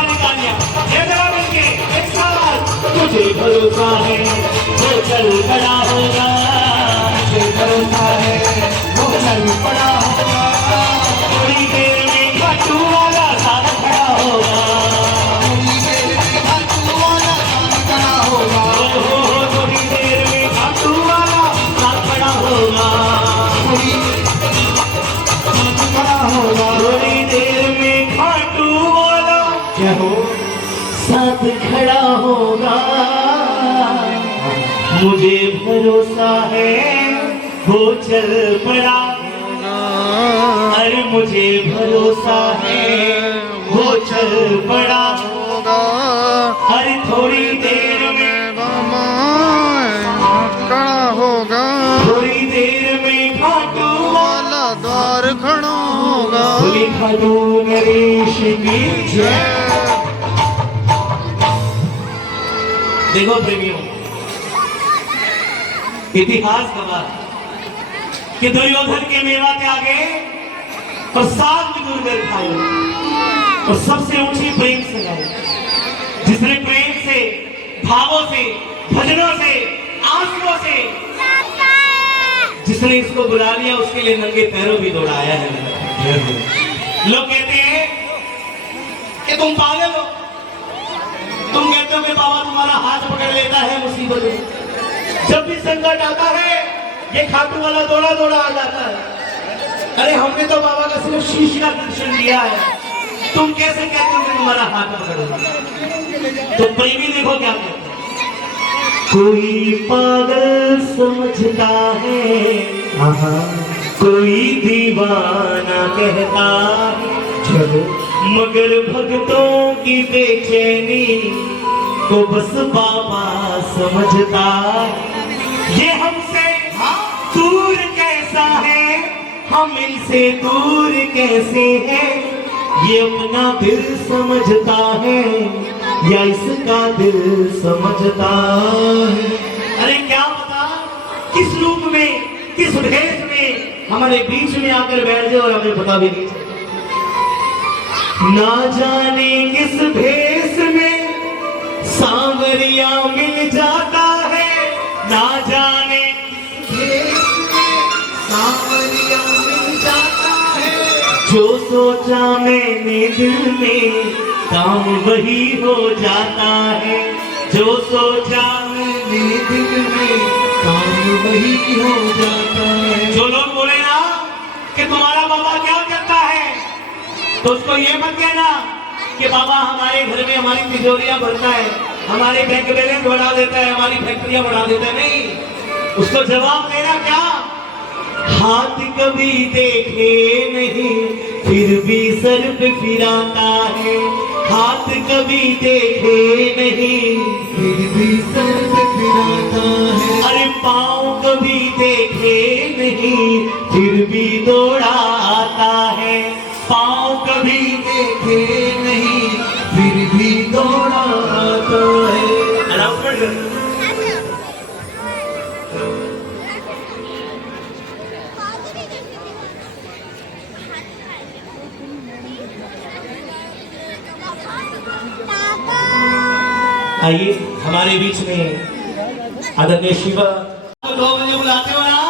वाली तालियां ये जरा मिलके एक साथ। मुझे भरोसा है वो चल खड़ा होगा, मुझे भरोसा है वो चल खड़ा होगा, थोड़ी देर में खाटू वाला साथ खड़ा होगा, थोड़ी देर में खाटू वाला साथ खड़ा होगा, थोड़ी देर में खाटू वाला साथ खड़ा होगा, थोड़ी देर में खाटू वाला क्या हो साथ खड़ा होगा। मुझे भरोसा है वो चल पड़ा, अरे मुझे भरोसा है वो चल पड़ा, अरे थोड़ी देर में खड़ा होगा, थोड़ी देर में खाटू वाला द्वार खड़ा होगा। बोली खाटू नरेश की जय। देखो प्रेमियों, इतिहास गवाह कि दुर्योधन के मेवा त्यागे और सात में दुर्गर खाए और सबसे ऊंची प्रेम से गाए, जिसने प्रेम से, भावों से, भजनों से, आंसुओं से जिसने इसको बुला लिया उसके लिए नंगे पैरों भी दौड़ाया है। लोग कहते हैं कि तुम पागल हो, तुम कहते हो कि बाबा तुम्हारा हाथ पकड़ लेता है मुसीबत में, जब भी संकट आता है ये खाटू वाला दौड़ा दौड़ा आ जाता है। अरे हमने तो बाबा का सिर्फ शीश का दर्शन दिया है, तुम कैसे कहते हो कि तुम्हारा हाथ पकड़? तो प्रेमी देखो क्या कहते हैं, कोई पागल समझता है, कोई दीवाना कहता है, मगर भक्तों की बेचैनी को बस बाबा समझता है। ये हमसे दूर कैसा है, हम इनसे दूर कैसे हैं, ये अपना दिल समझता है या इसका दिल समझता है। अरे क्या पता किस रूप में, किस भेष में हमारे बीच में आकर बैठ जाए और हमें पता भी नहीं चलता। ना जाने किस भेष में सांवरिया मिल जाता है, ना जाने किस भेष में सांवरिया मिल जाता है, जो सोचा मैंने दिल में काम वही हो जाता है, जो सोचा मैंने दिल में काम वही हो जाता है। जो लोग बोले ना कि तुम्हारा बाबा क्या करता है, तो उसको ये मत कहना कि बाबा हमारे घर में हमारी तिजोरियां भरता है, हमारे बैंक बैलेंस बढ़ा देता है, हमारी फैक्ट्रियां बढ़ा देता है। नहीं, उसको जवाब देना क्या, हाथ कभी देखे नहीं फिर भी सर पे फिराता है, हाथ कभी देखे नहीं फिर भी सर पे फिराता है, अरे पाँव कभी देखे नहीं फिर भी दौड़ा आता है, पाँव कभी देखे नहीं फिर भी दौड़ा आता है। आइए हमारे बीच में आदरणीय शिवा 2 बजे बुलाते हो ना,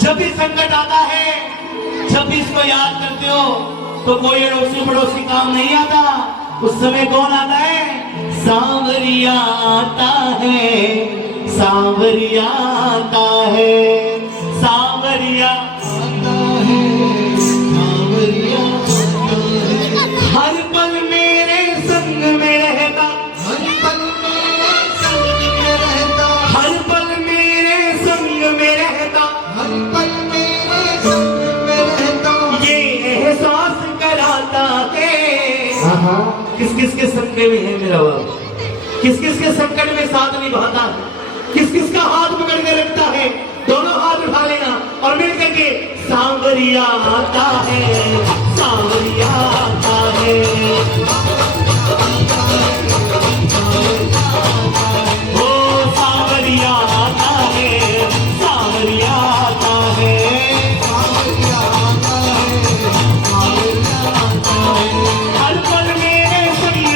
जब भी संकट आता है, जब भी इसको याद करते हो तो कोई अड़ोसी पड़ोसी काम नहीं आता, उस समय कौन आता है, सांवरिया आता है, सांवरिया आता है, सांवरिया आता है, सांवरिया आता है। हर पल मेरे संग में रहता, हर पल मेरे संग में रहता, हर पल मेरे संग में रहता, हर पल मेरे संग में रहता, ये एहसास कराता है। किस किस के संग में है मेरा बाबा, किस किस के संकट में साथ निभाता है, किस किस का हाथ पकड़ के रखता है, दोनों हाथ उठा लेना और मिल करके सांवरिया आता है, सांवरिया आता है, ओ सांवरिया आता है, सांवरिया आता है, सांवरिया आता है, सांवरिया आता है। हर पल मेरे संग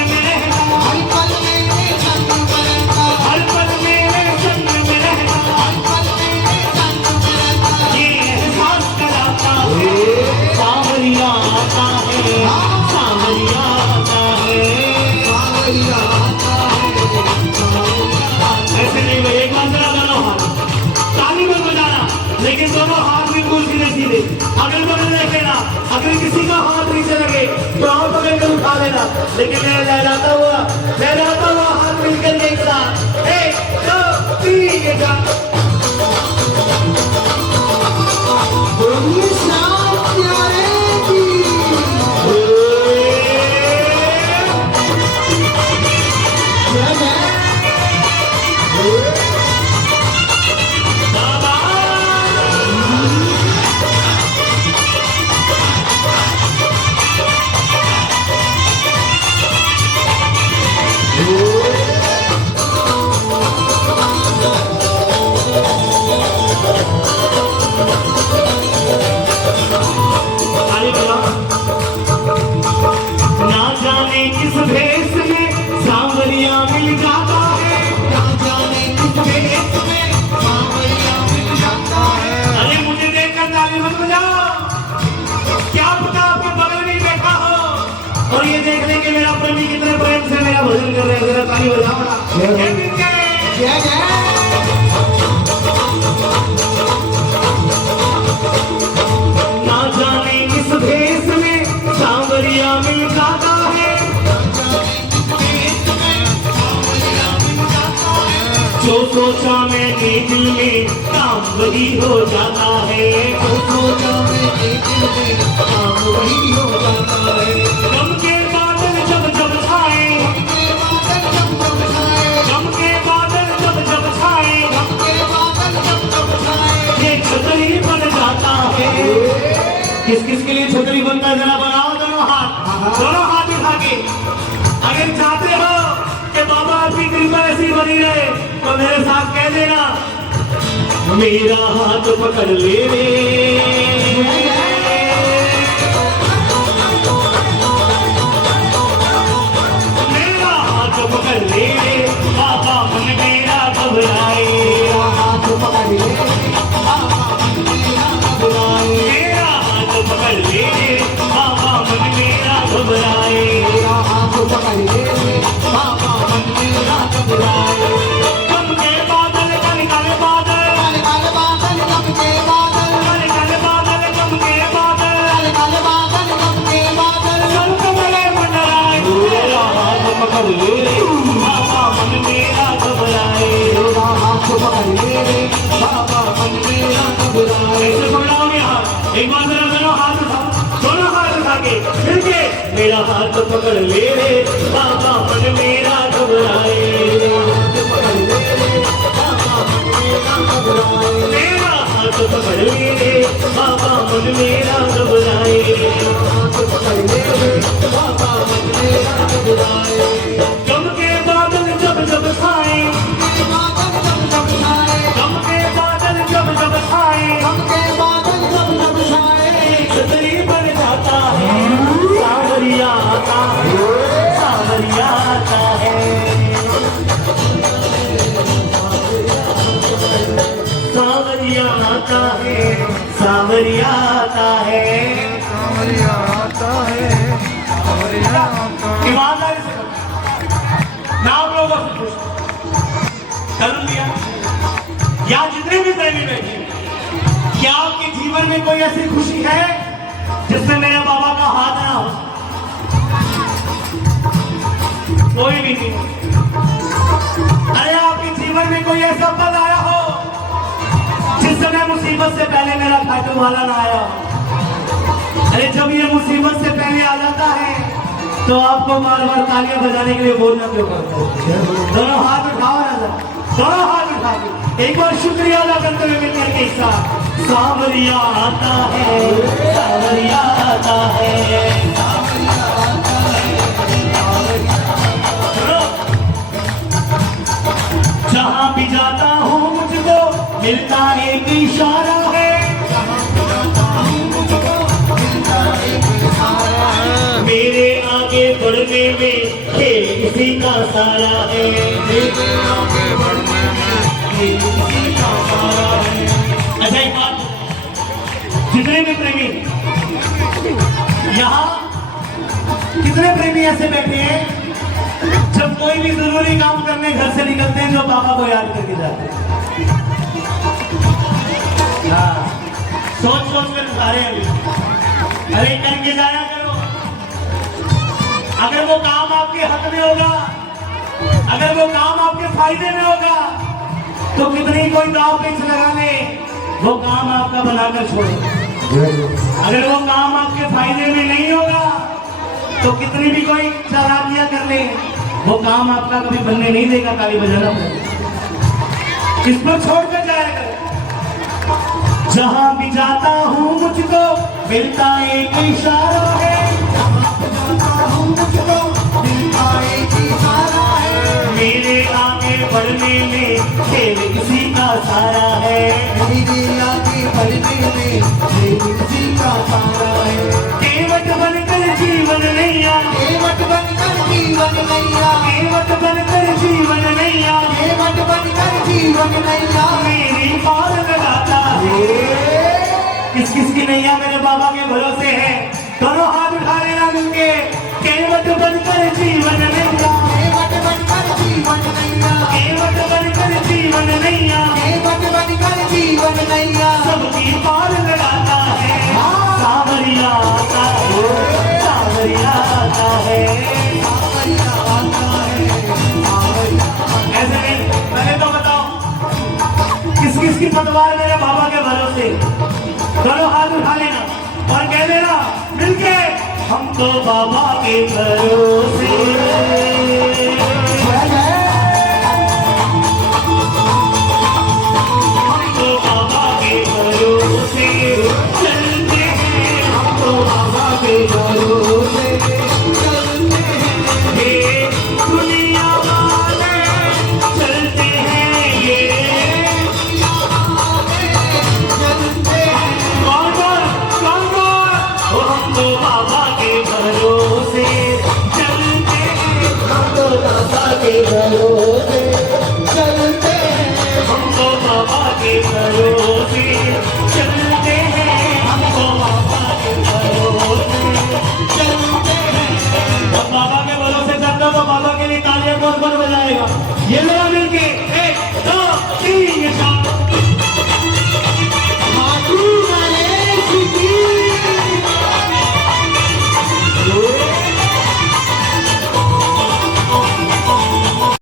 लीजिए, अगल बगल देख लेना, अगर किसी का हाथ नीचे लगे तो आप पकड़ कर उठा लेना, लेकिन मैं लहराता हुआ हाथ मिलकर एक साथ 1 2 3 के साथ बोलिए श्याम प्यारे की जय जय। ना जाने किस भेष में सांवरिया मिल जाता है, ना जाने किस भेष में सांवरिया मिल जाता है। अरे मुझे देखकर ताली मत बजाओ, क्या पता आपके बगल में बैठा हो और ये देख ले कि मेरा प्रेमी कितने प्रेम से मेरा भजन कर रहे हैं, जरा ताली बजाओ ना। जय जय। ना जाने किस भेष में सांवरिया मिल जाता है, जो सोचा मैंने दिल में काम वही हो जाता है, जो सोचा मैंने दिल में काम वही हो जाता है। गम के बादल जब जब छाए, गम के बादल जब जब छाए, ये छतरी बन जाता है। किस किस के लिए छतरी बनता है, जरा बनाओ दोनों हाथ उठा के। अगर चाहते हो कि बाबा आपकी कृपा ऐसी बनी रहे तो मेरे साथ कह देना, मेरा हाथ पकड़ ले रे, मेरा हाथ पकड़ ले रे, बाबा मन मेरा घबराए, मेरा हाथ पकड़ ले बाबा मन मेरा घबराए। मेरा हाथ पकड़ ले रे, बाबा मन मेरा घबराए, मेरा हाथ पकड़ ले बाबा मन मेरा घबराए। गम के बादल काले काले बादल, काले काले बादल गम के बादल, काले काले बादल गम के बादल, काले काले बादल गम के बादल। चल कमले मंडराए, मेरा हाथ पकड़ ले रे, बाबा मन मेरा घबराए। मेरा हाथ पकड़ ले बाबा मन मेरा घबराए। ऐसे पकड़ाओगे हाथ, एक बार जरा दोनों हाथ उठा के फिर के, मेरा हाथ पकड़ ले रे, बाबा मन मेरा घबराए, मेरा हाथ पकड़ ले रे, बाबा मन मेरा घबराए। गम के बादल जब जब छाए, गम के बादल जब जब छाए, छतरी बन जाता है, सांवरिया आता है, सांवरिया आता है, सांवरिया आता है, सांवरिया आता है, सांवरिया आता है, सांवरिया आता है। ईमानदारी से मैं आप लोगों से पूछता कर लिया या जितने भी प्रेमी बैठे, क्या आपके जीवन में कोई ऐसी खुशी है जिसमें मेरे बाबा का हाथ ना हो? कोई भी नहीं। अरे आपके जीवन में कोई ऐसा पल आया हो जिस समय मुसीबत से पहले मेरा खाटू वाला ना आया हो? अरे जब ये मुसीबत से पहले आ जाता है तो आपको बार बार तालियां बजाने के लिए बोलना क्यों करते हो? दोनों हाथ उठाओ ना जरा, दोनों हाथ उठा के एक बार शुक्रिया अदा करते हुए मिलकर के साथ, सांवरिया आता है, सांवरिया आता है, जहां भी जाता हूँ मुझको मिलता एक इशारा है, मेरे आगे बढ़ने में खेल किसी का सारा है, मेरे आगे बढ़ने में खेल किसी का सारा है। अच्छा एक बात, जितने भी प्रेमी यहाँ, कितने प्रेमी ऐसे बैठे हैं जब कोई भी जरूरी काम करने घर से निकलते हैं जो बाबा को याद करके जाते हैं? हाँ, सोच सोच कर उतारे अभी। अरे करके जाया करो। अगर वो काम आपके हक में होगा, अगर वो काम आपके फायदे में होगा, तो कितनी कोई दाव पेच लगा ले, वो काम आपका बनाकर छोड़ो। अगर वो काम आपके फायदे में नहीं होगा, तो कितनी भी कोई चालाकियां कर ले, वो काम आपका कभी बनने नहीं देगा। ताली बजाना पड़ेगा। इस पर छोड़कर जाया करो। जहां भी जाता हूँ मुझको मिलता एक इशारा है, मुझको मिलता एक इशारा है, मेरे आगे बढ़ने में खेल किसी का सारा है, मेरे आगे बढ़ने में किसी का सारा है। केवट बनकर जीवन नैया, केवट बनकर जीवन नैया, केवट बनकर जीवन नैया, केवट बनकर जीवन नैया, मेरी पार लगाता है। किस किस की नैया मेरे बाबा के भरोसे है? दोनों हाथ उठा लेना मिलके। केवट बनकर जीवन नैया, केवट बनकर जीवन नैया, केवट बनकर जीवन नैया, केवट बनकर जीवन नैया, सबकी पार लगाता है। सावरिया आता है, सावरिया आता है। सावरिया आता है, सावरिया ऐसे नहीं, पहले तो बताओ किस किस की पतवार मेरे बाबा के भरोसे? दोनों हाथ उठा लेना और कह देना मिलके, हम तो बाबा के भरोसे। जय जय। हम तो बाबा के भरोसे चलते हैं, हम तो बाबा के भरोसे चलते हैं। ये दुनिया वाले चलते हैं, ये कौन कौन कौन कौन? ओ हम तो बाबा के